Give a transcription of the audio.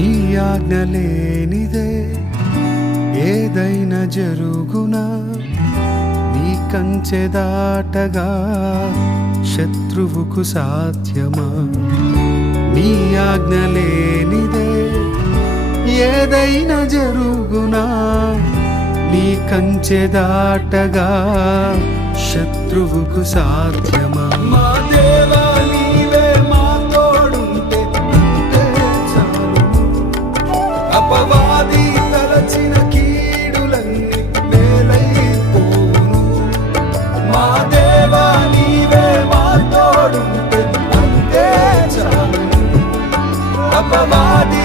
నీ ఆజ్ఞ లేనిదే ఏదైనా జరుగునా, నీ కంచె దాటగా శత్రువుకు సాధ్యమా? నీ ఆజ్ఞ లేనిదే ఏదైనా జరుగునా, నీ కంచె దాటగా శత్రువుకు సాధ్యమా? మా దేవా నీవే మా తోడుంటే అంతే చాలు. అపవాది తలచిన కీడులన్నీ మేలైపోను. మా దేవా నీవే మా తోడుంటే అంతే చాలు. అపవాది